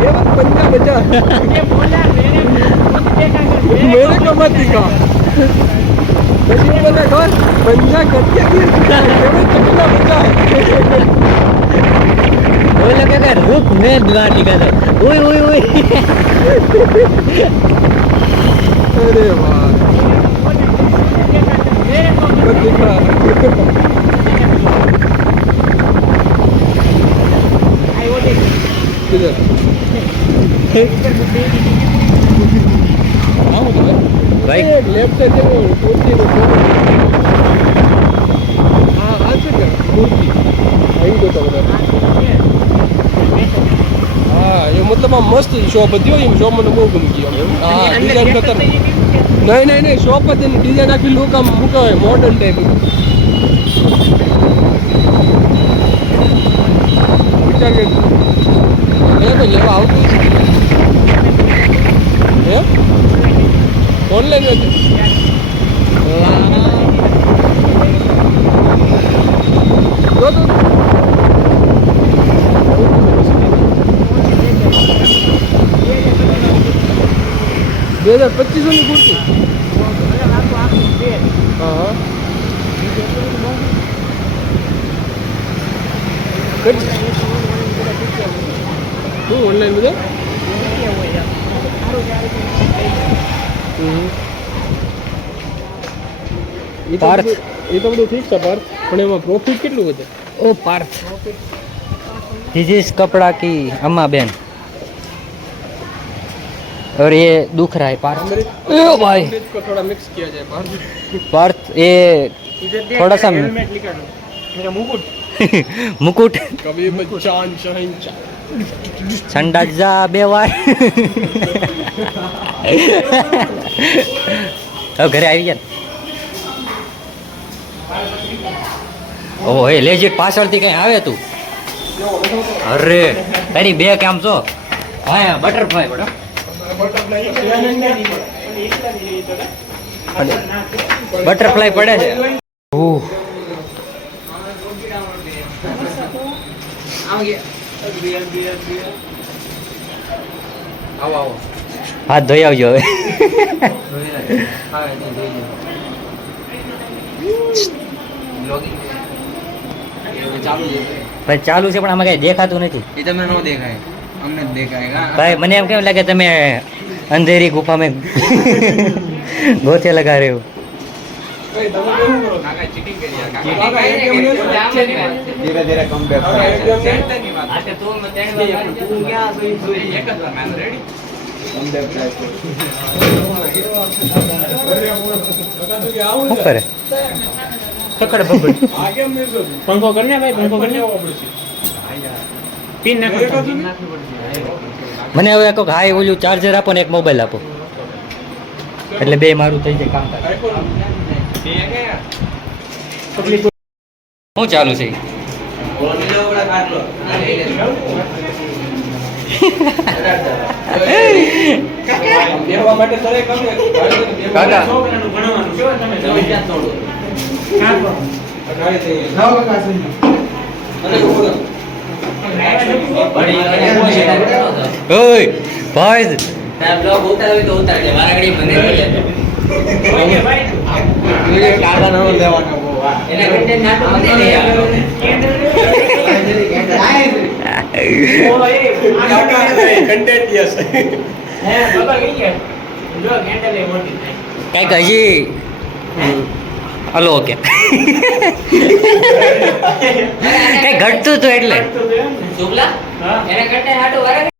ये बात पंजा बजा मेरे को मत दिखा मुझे पता कौन पंजा करके गिर चुका है मेरे चपला बजा है वो लोग क्या कर रुक मैं बाहर निकल ओए ओए ओए अरे वाह मत दिखा किधर भाई लेफ्ट से कुर्सी हाँ आ चुका कुर्सी आई तो हाँ ये मतलब આ મસ્ત શોપ હતી હો, એમ શોપ મને બહુ ગમી ગઈ હા ડિઝાઇન ખતર નહીં શોપ જ એની ડિઝાઇન આખી લુક આમ મૂકાવે મોડર્ન ટાઈપ વિચાર કે તો લેવા આવતું છે હે ઓનલાઈન હતું જો તો 2500 ની કુર્તી હા તું ઓનલાઈન બધું પાર્થ એ તો બધું ઠીક છે પાર્થ પણ એમાં પ્રોફિટ કેટલું વધે ओ पार्थ जिस कपड़ा की अम्मा बहन और ये दुख रहा है पार्थ ओ भाई को थोड़ा मिक्स किया जाए पार्थ पार्थ ये थोड़ा सा मेरा मुकुट मुकुट कभी बच्चान शहंशाह संडास जा बेवार अब घरे આવી ગયા ઓહો એ લેજિટ પાછળથી કઈ આવે તું અરે તારી બે કામ છો હા બટરફ્લાય બડો બટરફ્લાય પડે છે ઓહ આવો આવો હાથ ધોઈ આવજો હવે ભાઈ ચાલુ છે પણ આમાં કઈ દેખાતું નથી એ તમને ન દેખાય અમને જ દેખાય ભાઈ મને એમ કેમ લાગે તમે અંધેરી ગુફા में ગોથે લગા રહ્યો ધીરે ધીરે કમ બેક શું કરે કકડ બબડ पंखो करने भाई पंखो करने पिन ना મને હવે કહો હાય ઓલું ચાર્જર આપો ને એક મોબાઈલ આપો એટલે બે મારું થઈ જાય કામ શું ચાલુ છે બેહવા માટે સરે કમે કાકા ઓય ભાઈ બ્લોગ ઉતારવી તો ઉતારજે વારાગડી મને કાકા નો લેવાનો એના કન્ટેન્ટ નાટો મને નહીં કઈક હજી હલો ઓકે કઈ ઘટતું હતું એટલે શુક્લા એના કન્ટેન્ટ નાટો વારાગડી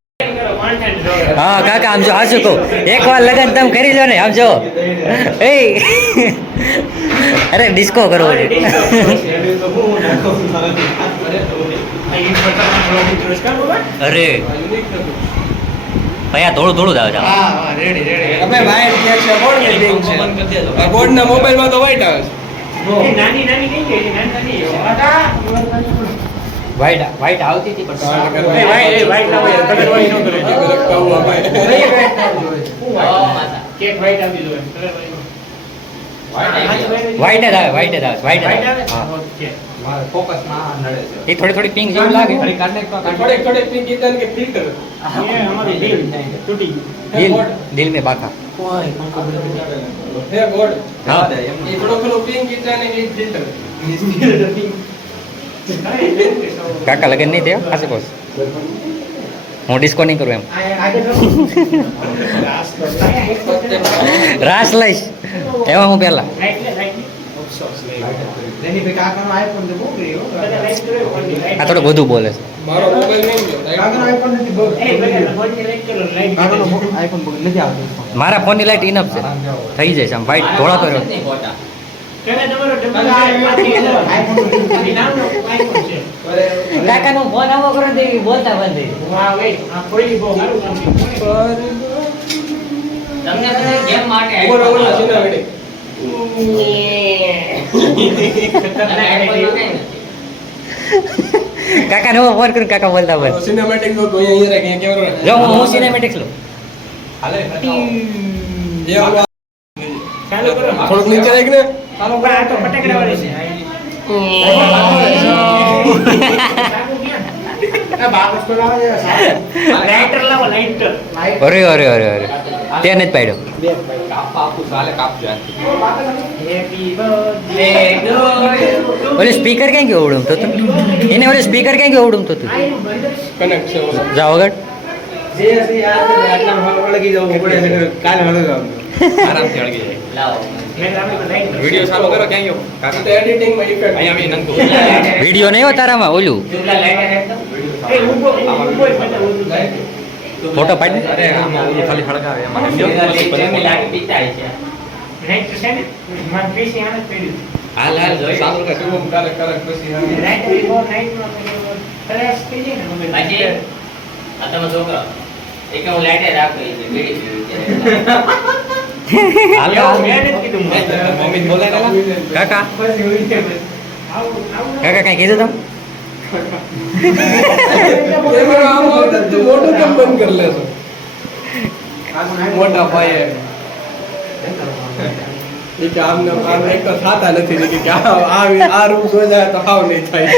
હા કાકા આમ જો હા શું કહું એકવાર લગન તમે કરી લો ને આમ જો એ અરે ડિસ્કો કરવો છે અરે ભૈયા થોડું થોડું જ આવે છે અમે વાઈટ કે છે બોર્ડ ને પિંક છે આ બોર્ડ ના મોબાઈલ માં તો વાઈટ આવે છે નાની નાની કઈ છે નાની વાઈટ વાઈટ આવતી હતી પણ વાઈટ ના હોય કલર વાળી નો કરે કલર કાવું આપણે કેક વાઈટ આવી જોઈએ કલર વાઈટ જ આવે વાઈટ જ આવે વાઈટ જ આવે હા મારે ફોકસ માં નડે છે એ થોડી થોડી પિંક જેવું લાગે થોડે થોડે પિંક ઇધર કે ફિલ્ટર ये हमारे दिल टूटी દિલ દિલ में बाका है गॉड हाँ। ये थोड़ो थोड़ो पिंक इधर ने के फिल्टर કાકા લગન નહીં થયો ખાસે બોસ હું ડિસ્કો નહીં કરું એમ રાસ લઈશ એમાં હું પહેલા આ થોડું બધું બોલે છે મારો મોબાઈલ નહીં ગયો મારા ફોનની લાઈટ ઇનફ છે થઈ જાય છે આમ વાઈટ ધોળા તો રહ્યો કાકા નો ફોન આવો કરો દે બોલતા બંધ તમને ગેમ માટે ઓવર ઓવર સીના વેડે કાકા નો ફોન કરું કાકા બોલતા બંધ સિનેમેટિક નો તો અહીંયા રાખી કેમેરો જો હું સિનેમેટિક્સ લઉં હાલે એ ચાલુ કરો થોડુંક નીચે રાખ ને ચાલો આ તો ફટાકડા વાળી છે આ બાબસ તો લાવો લાઇટર લાવો લાઇટર અરે અરે અરે અરે ત્યાં જ પાડ્યો હેપી બર્થડે ઓલે સ્પીકર ક્યાં ગયો ઉડમ તો એને ઓલે સ્પીકર ક્યાં ગયો ઉડમ તો તું કનેક્ટ છે જાઓ આગળ જે સી આ આટલા ભાવ લગી જવું પડે છે કાલે હળો જાવ આરામથી હળગી જાય લાવો વિડિયો ચાલુ કરો ક્યાં ગયો કાકા તો એડિટિંગ માં ઇફેક્ટ અહીંયા આવી નંગો વિડીયો નહીં હો તારામાં ઓલું શુક્લા લાઈટર એકદમ એ ઉભો ફોટો પાડ ને અરે આમાં ઓલું ખાલી હળગાવે એમાં લેટેસ્ટ લાગે પિતાય છે નેક્સ્ટ છે ને માર પીસી આને પેડ્યું હાલ હાલ જોઈ ચાલુ કર શુભમ કરે કરે પછી નાઈટ વી ગો નાઈટ માં ફ્રેશ થઈ જાય ને પછી આ તમે છોકરો એક હું લાઈટર રાખો એ બીડી હાલ હાલ મમ્મી બોલાય ના કાકા કાકા કઈ કીધું તમે કેમેરા આમ આવતો તું મોટું કેમ બંધ કરી લેছো મોટા ભાઈ એ કે આમ એક તો થાતા નથી ને કે આ રૂમ જોઈ જાય તો હાવ નહીં થાય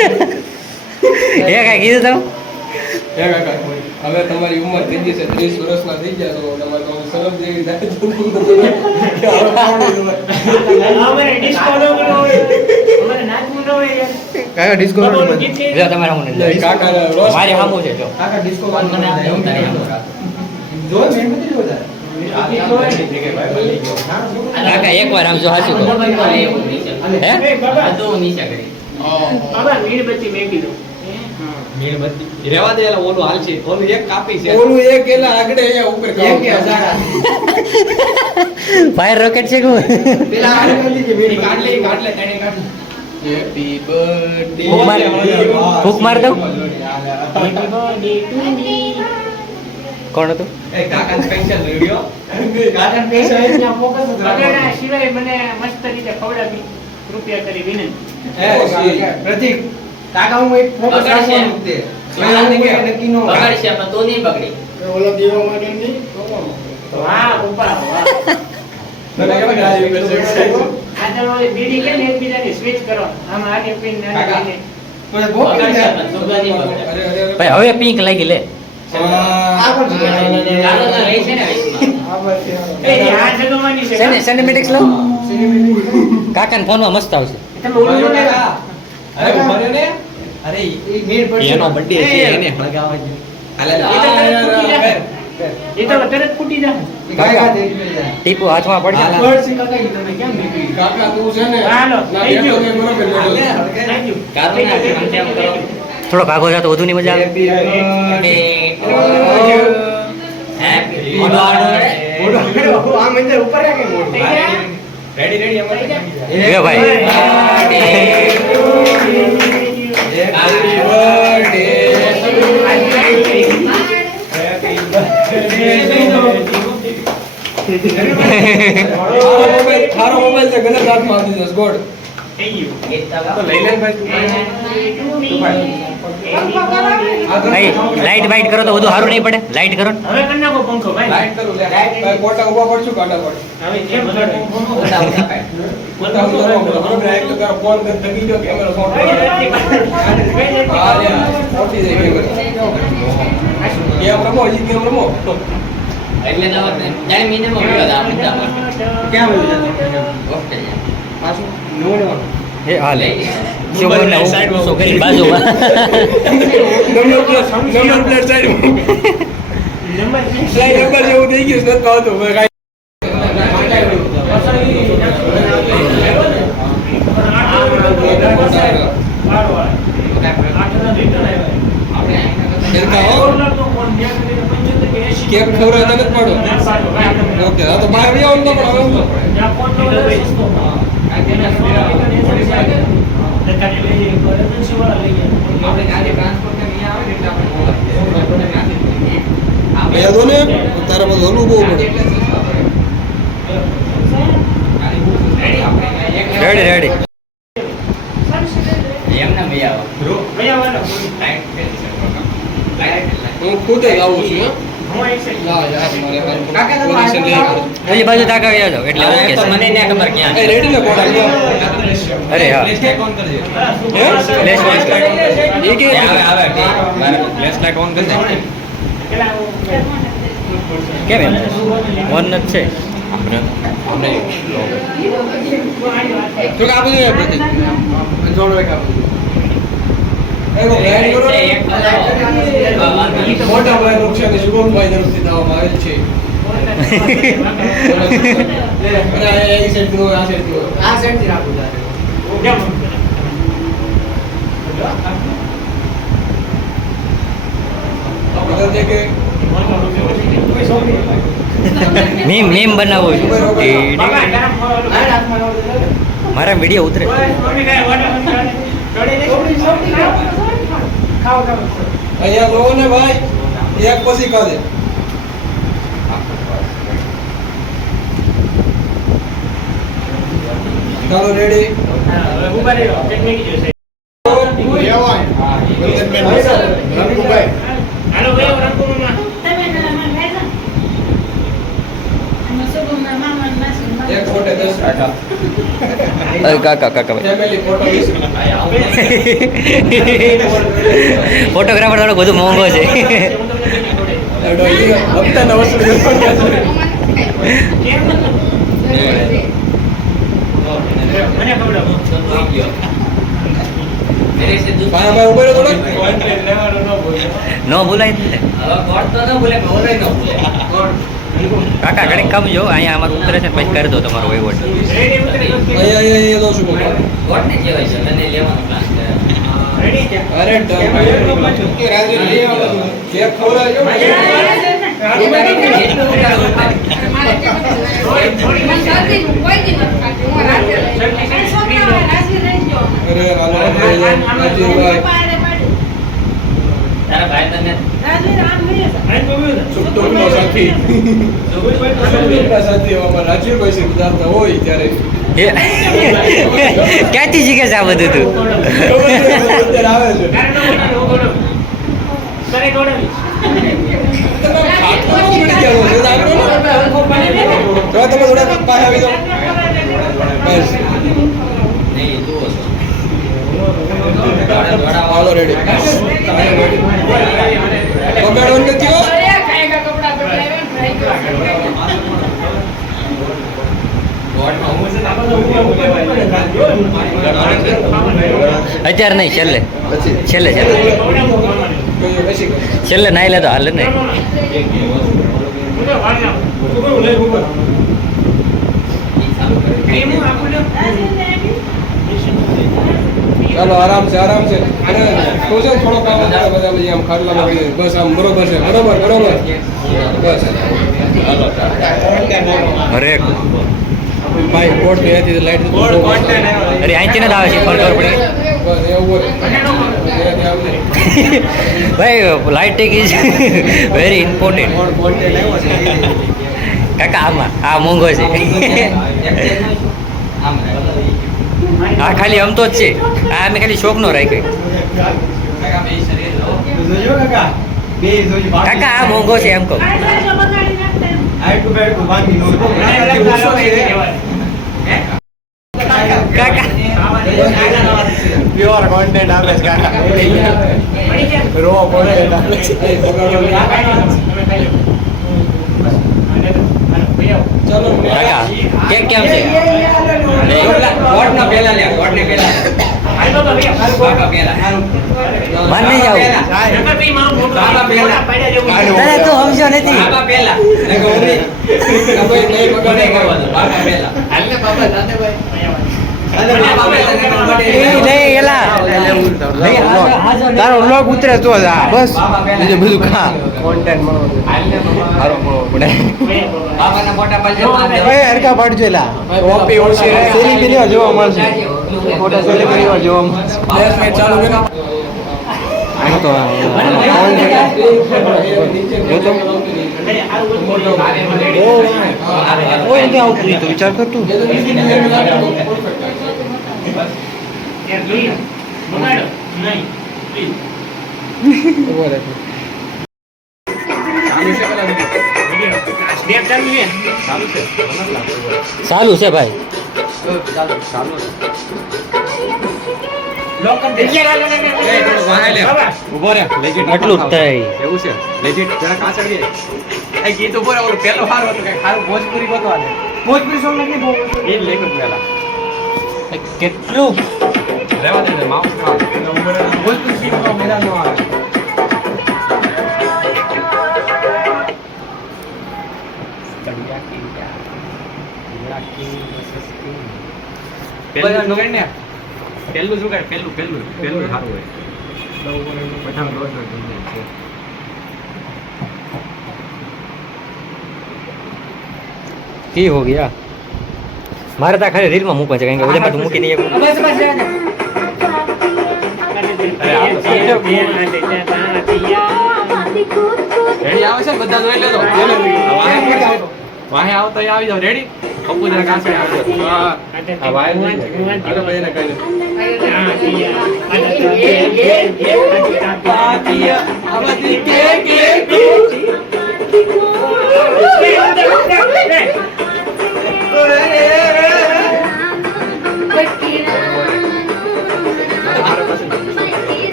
એ કઈ કીધું તમે હે કાકા હવે તમારી ઉંમર થઈ ગઈ છે 30 વર્ષના થઈ ગયા છો તમારે તો સરસ જેવી થાય કાકા ડિસ્કો જો તમારા મને કાકા મારી સામું છે જો કાકા ડિસ્કો મને આ એવું તારે આમ કરો. જો મેમરી જોતા કાકા એકવાર આમ જો હાચું કહો એવું નીચે. હે બધું નીચે કરી રેવા દે એલા ઓલું હાલ છે ઓલું એક કાપી છે ઓલું એક એલા આગળ અહીંયા ઉપર કાપી છે ફાયર રોકેટ છે કે પેલા આગળ કે મેરી કાઢ લે તને કાઢ હેપી બર્થડે ફૂક માર દઉં કોણ હતું એ કાકા સ્પેશિયલ વિડિયો કાકા સ્પેશિયલ ત્યાં ફોકસ હતો સિવાય મને મસ્ત રીતે ખવડાવી રૂપિયા કરી વિનંતી પ્રતીક કાકા હું એક ફોકસ રાખવાનું છે નક્કી નો બગાડી છે પણ તો નહીં બગડી ઓલો દીવો માટે નહીં વાહ ઉપા વાહ તને કેમ ગાડી કરશે આ તો ઓલી બીડી કે ને એકબીજાની સ્વિચ કરો આમ આગે પિન ને કાકા. આગે મને ભોગ બગાડી છે કરી પણ સુગા નહીં બગડે. ભાઈ હવે પિંક લાગી લે આ પણ લાલો તો રહી છે ને વચમાં. એ આ જગવાની છે સેનેમેટિક્સ લો કાકાને ફોનમાં મસ્ત આવશે તમે ઓલું નહોતા? એનો બર્થડે છે એને હળગાવા જ. એ તો તરત ફૂટી જાય. ટીપુ હાથમાં પડશે હાલો, થઈ ગયું. Thank you. થોડો કાગો જાય તો વધુ ની મજા આવે એ ભાઈ થારો મોબાઈલ છે ગલત હાથ માં દીધો ગોડ થઈ ગયું. તો લઈ લે ભાઈ ભાઈ લાઈટ બાઈટ કરો તો વધુ સારું નહીં પડે લાઈટ કરો ને. હવે કરી નાખો પંખો ભાઈ. લાઈટ કરું લે ભાઈ કોટા ઉભા પડશું કાઢા પડ હવે જેમ કરે. કોટા ઉભા બરોબર એક તો તારો ફોન કર તગી ગયો કેમેરો શોટ હા લે મોટી દે કેમ રમો જી કેમ રમો એટલે જાણે મહિનામાં મળ્યો હતા મુદ્દામાં. ક્યાં મળ્યું ઓકે પાછું નવો એ હાલે શોભન છોકરી બાજુમાં નંબર પ્લેટ સાઈડ નંબર જેવું થઈ ગયું નથી આવતું કેક ખવડાવતા નથી પડો ઓકે હા તો બહાર આવી આવો તો પણ હવે દો ને તારા બધું હલવું બહુ પડે રેડી રેડી એમને ભાઈ આવો હું ખુદ આવું છું ઓલી બાજુ તાકાવી આવજો એટલે ઓકે તો મને ના ખબર ક્યાં છે. રેડી ને કોડા અરે હા એ કે આવે આવે ફ્લેશ લાઈટ ઓન કરી દે. કેમ એમ વન જ છે તો આ બધું આપણે જોડો એક આ બધું એક મોટા ભાઈ વૃક્ષને શુભમભાઈ તરફથી દેવામાં આવેલ છે અને આ સાઈડ થી આ સાઈડ થી રાખું આપણે કે મીમ બનાવવો છે મારા વિડીયો ઉતરે અહીંયા લો ને ભાઈ એક પછી કાઢે ચાલો રેડી હાલો ભાઈ રંગપુરમાં એક ફોટો 10 રાખા કાકા કાકા ફેમિલી ફોટો 20 ફોટોગ્રાફર થોડો બધું મોંઘો છે હપ્તા ના વસૂલ મને ખવડાવો. ભાઈ ભાઈ ઉભો રહો થોડો ન ભૂલાય જ ને. હવે કોડ તો ન ભૂલે ઓલરે ન ભૂલે કાકા ઘડીક કામ જો અહીંયા અમારું ઉતરે છે ને પછી કરી દો તમારો વહીવટ રેડી ઉતરી ગયો. અહીંયા દો છું કોડ ને કહેવાય છે તને લેવાનો પ્લાન છે રેડી છે. અરે કે રાજુ લઈ આવો કેક ખવડાવજો અરે હાલો રાજુભાઈ તારા ભાઈ તને સુખદુઃખનો સાથી સુખદુઃખના સાથી અમારા રાજુભાઈ છે ગુજરાતના હોય ત્યારે ક્યાંથી શીખે છે આ બધું તું અત્યારે આવે છે કરે દોડાવી. તમે ખાટલો ન મળી ગયા છો દાદરો તો તમે થોડા પાસે આવી જાઓ બસ નહીં જુઓ છો હાલો રેડી બગાડો નથી હો અત્યારે નહીં, છેલ્લે પછી છેલ્લે છેલ્લે છેલ્લે નાઈ લે તો હાલે નહીં. ચાલો આરામ છે અને શું છે થોડો કામ બધા પછી આમ ખાટલામાં કરી દે. બસ આમ બરોબર છે, બરોબર બરોબર બસ. અરે ભાઈ કોટ ની હતી લાઈટ અરે અહીંથી નથી આવે છે, ફોન ખબર પડી બસ એવું આવજે. ભાઈ લાઇટિંગ ઇઝ વેરી ઇમ્પોર્ટન્ટ. કાકા આમાં આ મોંઘો છે. હા ખાલી આમ તો જ છે, આ અમે ખાલી શોખ નો રાખ્યો. કાકા આ મોંઘો છે એમ કહું. કાકા પ્યોર કોન્ટેન્ટ આપે છે કાકા. રો કોન્ટેન્ટ આપે છે. કાકા કેક કેમ છે? માન નહીં જાવ. તારે તું સમજો નથી. તારો વ્લોગ ઉતરે તો જ આ બસ બીજું બધું ખા કોન્ટેન્ટ મળો સારો મળવો પડે. ભાઈ હરકા પાડજો એલા ઓપી ઓછી સેલિબ્રિટીઓ જોવા મળશે, મોટા સેલિબ્રિટીઓ જોવા મળશે. 10 મિનિટ ચાલુ કરો. આમ તો કોઈ નથી આવતું તો વિચાર કર તું. સારું છે ભાઈ. ઉભો રે લેજિટ આટલું જ થાય. એવું છે લેજિટ જરા કાચડ દે. એ ગીત ઉભો રે ઓલું પેલો હારો હતો કે હારું ભોજપુરી ગોતવા દે. ભોજપુરી સોંગ નથી બહુ એ લેકો પેલા કેટલું રહેવા દે માઉસ રહેવા દે. ભોજપુરી સીન તો મેરા નો આવે. પેલું શું કરે પેલું સારું હોય. પઠાણ રોજ નો છે. કી હો ગયા. મારે તો ખાલી રીલમાં મૂકવા છે, કારણ કે ઓલે પાછું મૂકી દઈએ. રેડી આવે છે બધા જોઈ લેજો. વાહે આવતો આવી જાવ રેડી. કપૂર જરા કાચડે આવી જાવ. આ વાયર અરે ભાઈ એને કહી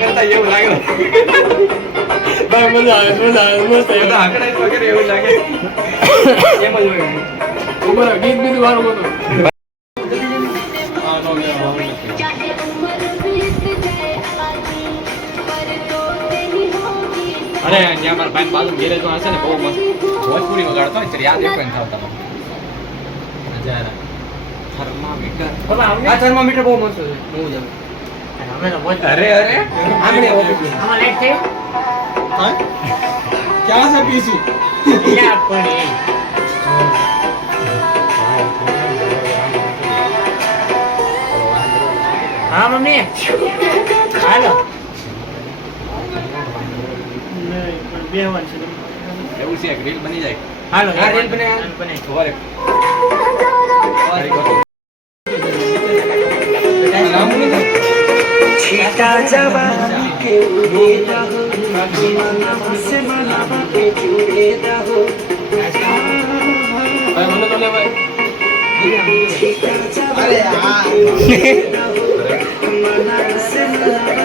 કરતા એવું લાગે. ભાઈ મજા આવે મસ્ત આકડાઈ વગેરે એવું લાગે. એમ જ હોય. ઉભો ગીત બીજું વારું બોલો. અરે ત્યાં મારા ભાઈ બાજુ ગેરેજ માં હશે ને બહુ મસ્ત ભોજપુરી વગાડતો હોય ત્યારે યાદ એક ખાવ તમે. થર્મામીટર બહુ મસ્ત છે. બહુ જ અરે આમણે આમાં લાઈટ થયું ક્યાં છે પીસી? ક્યાં પડી હા મમ્મી હાલો એવું છે એક રીલ બની જાય. હાલો આ રીલ બને ઓરે छीटा जवानी के उड़े रहो मना से मना के जुड़े रहो छीटा जवानी के उड़े रहो मना से मना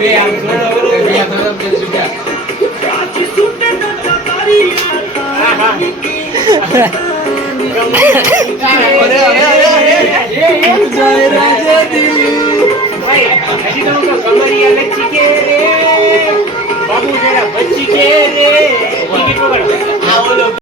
બે આમ થોડો હજી તો હું કહું, કમરિયા લચ્છી કે રે બાબુ જરા બચ્ચી કે રે ટિકિટ પકડો.